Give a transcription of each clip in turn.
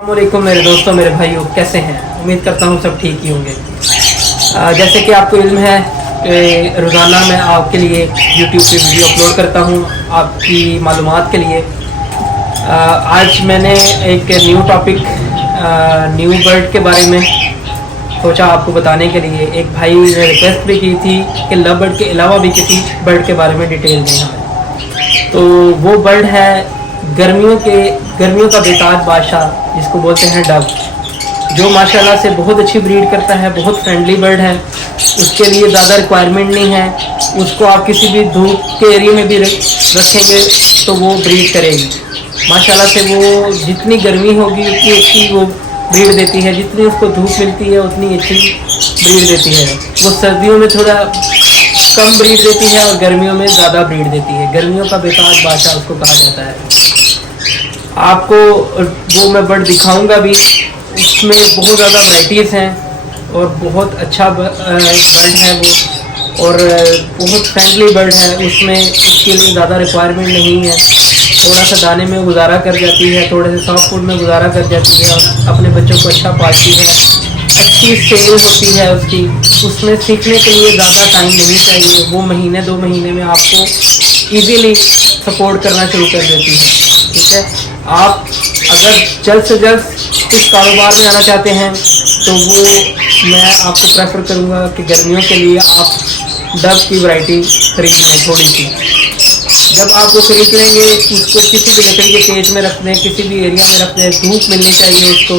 अस्सलामुअलैकुम मेरे दोस्तों, मेरे भाइयों, कैसे हैं? उम्मीद करता हूँ सब ठीक ही होंगे। जैसे कि आपको इल्म है कि रोज़ाना मैं आपके लिए यूट्यूब पे वीडियो अपलोड करता हूँ आपकी मालूमात के लिए। आज मैंने एक न्यू टॉपिक न्यू बर्ड के बारे में सोचा आपको बताने के लिए। एक भाई ने रिक्वेस्ट भी की थी कि लव बर्ड के अलावा भी किसी बर्ड के बारे में डिटेल दें हमें। तो वो बर्ड है गर्मियों का बेताज बादशाह, जिसको बोलते हैं डव, जो माशाल्लाह से बहुत अच्छी ब्रीड करता है। बहुत फ्रेंडली बर्ड है, उसके लिए ज़्यादा रिक्वायरमेंट नहीं है। उसको आप किसी भी धूप के एरिया में भी रखेंगे तो वो ब्रीड करेगी माशाल्लाह से। वो जितनी गर्मी होगी उतनी अच्छी वो ब्रीड देती है, जितनी उसको धूप मिलती है उतनी अच्छी ब्रीड देती है। वो सर्दियों में थोड़ा कम ब्रीड देती है और गर्मियों में ज़्यादा ब्रीड देती है। गर्मियों का बेताज बादशाह उसको कहा जाता है। आपको वो मैं बर्ड दिखाऊंगा भी, उसमें बहुत ज़्यादा वैराइटीज़ हैं और बहुत अच्छा बर्ड है वो, और बहुत फ्रेंडली बर्ड है। उसमें उसके लिए ज़्यादा रिक्वायरमेंट नहीं है। थोड़ा सा दाने में गुजारा कर जाती है, थोड़े से सॉफ्ट फूड में गुजारा कर जाती है और अपने बच्चों को अच्छा पालती है। अच्छी सेल होती है उसकी। उसमें सीखने के लिए ज़्यादा टाइम नहीं चाहिए। वो महीने 2 महीने में आपको इजीली सपोर्ट करना शुरू कर देती है। ठीक है, आप अगर जल्द से जल्द इस कारोबार में आना चाहते हैं तो वो मैं आपको प्रेफर करूँगा कि गर्मियों के लिए आप डव की वैरायटी खरीद लें थोड़ी सी। जब आप वो खरीद लेंगे, उसको किसी भी लकड़ी के केज में रख दें, किसी भी एरिया में रख दें। धूप मिलनी चाहिए उसको,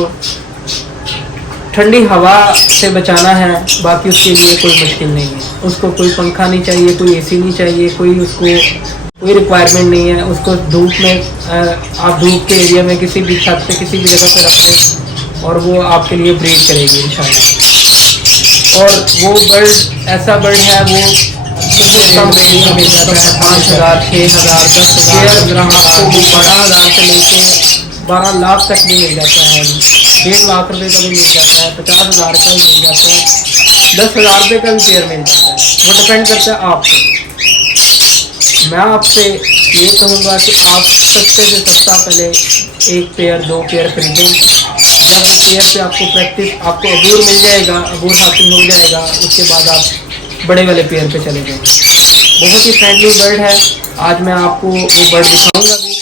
ठंडी हवा से बचाना है, बाकी उसके लिए कोई मुश्किल नहीं है। उसको कोई पंखा नहीं चाहिए, कोई एसी नहीं चाहिए, उसको कोई रिक्वायरमेंट नहीं है। उसको धूप में आप धूप के एरिया में किसी भी छत पे किसी भी जगह पे रख दें और वो आपके लिए ब्रीड करेगी इंशाल्लाह। और वो बर्ड ऐसा बर्ड है, वो बहुत कम रेंज में मिल जाता है। 5,000, 6,000, 10,000, 15,000, 12,000 से लेके 12 लाख तक भी मिल जाता है। 1.5 लाख रुपए का भी मिल जाता है, 50,000 का भी मिल जाता है, 10,000 रुपये का भी पेयर मिल जाता है। वो डिपेंड करता है आप पे। मैं आपसे ये कहूँगा कि आप सस्ते से सस्ता पहले 1 पेयर 2 पेयर खरीदें। जब वो पेयर से आपको अबूर मिल जाएगा, अबूर हासिल हो जाएगा, उसके बाद आप बड़े वाले पेयर पे चले जाएंगे। बहुत ही फ्रेंडली बर्ड है। आज मैं आपको वो बर्ड दिखाऊंगा भी।